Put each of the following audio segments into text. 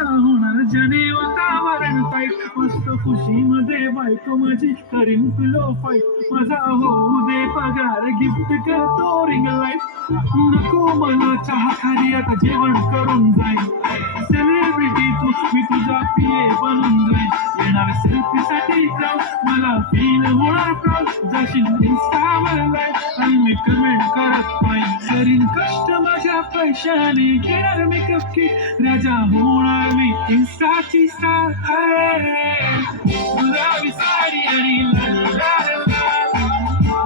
कसा होणार जने वातावरण टाईट मस्त खुशीमध्ये बायको माझी करीन पिलो फाईट माझा होऊ दे पगार गिफ्ट करतो रिंग लाईट नको मला चहा खाली आता जेवण करून जाईन सेलिब्रिटी तू मी तुझा पिये बनून जाईन येणार सेल्फी साठी क्राऊड मला फील होणार प्राऊड जाशील इंस्टावर लाईक आणि मी कमेंट करत पाहिजे करीन कष्ट माझ्या पैशाने घेणार मेकअप किट राजा होणार मी इंस्टाची स्टार गुलाबी साडी आणि लाल लाल लाल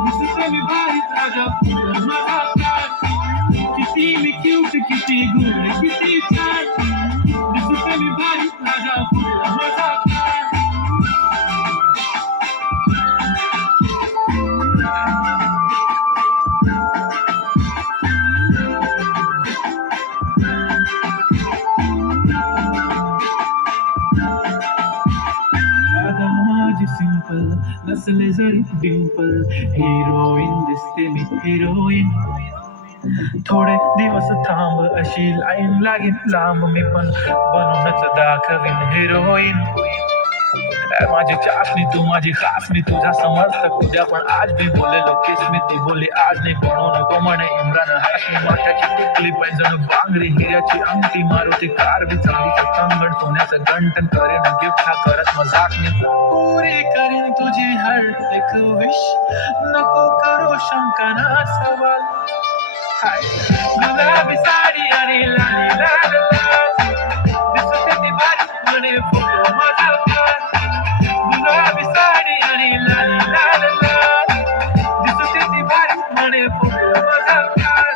दिसते मी भारीत राजा फुल माझा प्यार किती मी क्यूट किती गुड किती छान दिसते मी भारीत राजा फुल माझा प्यार सिंपल नसले जरी डिंपल हिरोईन दिसते मी हिरोईन थोडे दिवस थांब अशी लाईन लागेल लांब मी पण बनूनच दाखवीन हिरोईन माझी चाशनी तू माझी खास मी तुझा समर्थक उद्या पण आज मी बोललेलो केस मी ती बोलली आज नाही बनवू नको म्हणे इम्रान हाशमी माथ्याची टिकली पैंजण बांगडी हिऱ्याची अंगठी मारुती कार बी चांदीचं कंगण सोन्याचं गंटन करेन गिफ्ट हा करत मजाक मी पुरी करीन तुझी हर एक विश नको करो शंका ना सवाल हाय गुलाबी साडी आणि लाली लाल लाल दिसते ती भारी म्हणे फोटो माझा गुलाबी साडी आणि लाल लाल लाल दिसते ती भारी म्हणे फोटो माझा प्यार